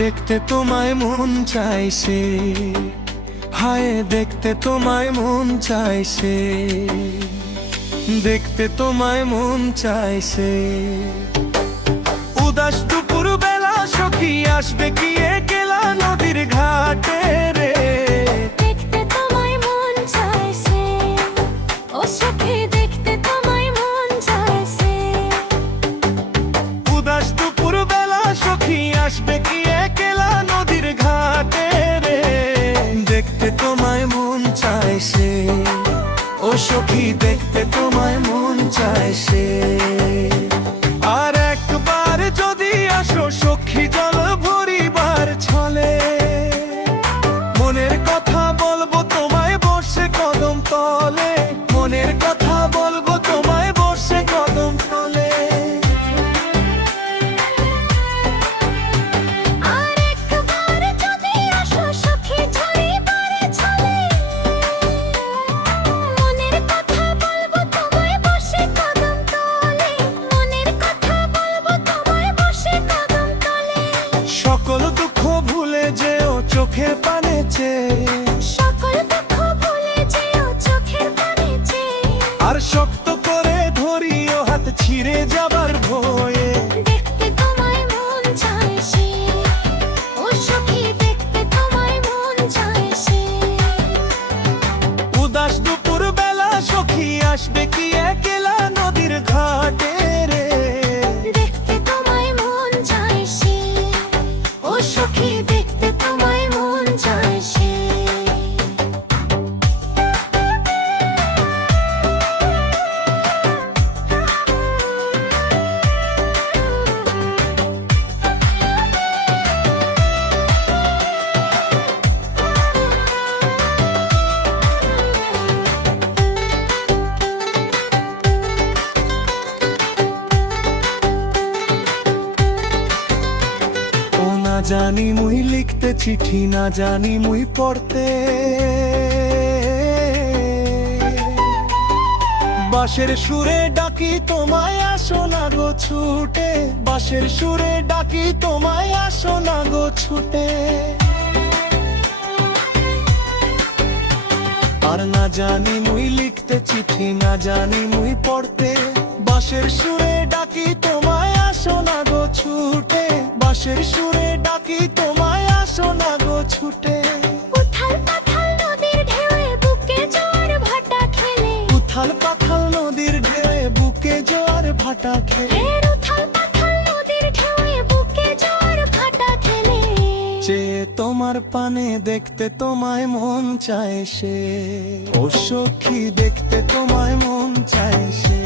দেখতে তোমায় মন চাইছে, হায় দেখতে তোমায় মন চাইছে, দেখতে তোমায় মন চাইছে। উদাস দুপুর বেলা সখী আসবে কি একলা নদীর ঘাটে রে। দেখতে তোমায় মন চাইছে, ও সখী দেখতে তোমায় মন চাইছে। উদাস দুপুর বেলা সখী আসবে কি একলা নদীর ঘাটে রে। দেখতে তোমায় মন চাইছে, ও সখী দেখতে তোমায় মন চাইছে। আর একবার যদি আসো সখী জল ভরিবার ছলে, মনের কথা বলবো তোমায় বসে কদম তলে, মনের কথা বলবো তোমায় বসে কদম তলে। আর একবার যদি আসো সখী ঝরিবার ছলে, মনের কথা বলবো তোমায় বসে কদম তলে, মনের কথা বলবো তোমায় বসে কদম তলে। সকল দুঃখ ভুলে যেও চোখের পানে চেয়ে, সকল দুঃখ ভুলে যেও চোখের পানে চেয়ে। আর শক্ত করে ধরিও হাত ছিঁড়ে যাবার ভয়ে। দেখতে তোমায় মন চাইছে, ও সখী দেখতে তোমায় মন চাইছে। উদাস দুপুর বেলা সখী আসবে কি একলা নদীর ঘাটে রে। দেখতে তোমায় মন চাইছে, ও সখী দেখতে তোমায় মন চাইছে। ও না জানি মুই লিখতে চিঠি, না জানি মুই পড়তে। বাঁশের সুরে ডাকি তোমায় আসো না গো ছুটে, বাঁশের সুরে ডাকি তোমায় আসো না গো ছুটে। আর না জানি মুই লিখতে চিঠি, না জানি মুই পড়তে। বাঁশের সুরে ডাকি তোমায় আসো না গো ছুটে, বাঁশের সুরে ডাকি তোমায় আসো না গো ছুটে। উথাল পাথাল নদীর ঢেউয়ে বুকে জোয়ার ভাটা খেলে, উথাল পাথাল নদীর ঢেউয়ে বুকে জোয়ার ভাটা খেলে। এর উথাল পাথাল নদীর ঢেউয়ে বুকে জোয়ার ভাটা খেলে। চেয়ে তোমার পানে দেখতে তোমায় মন চাইছে, ও সখী দেখতে তোমায় মন চাইছে।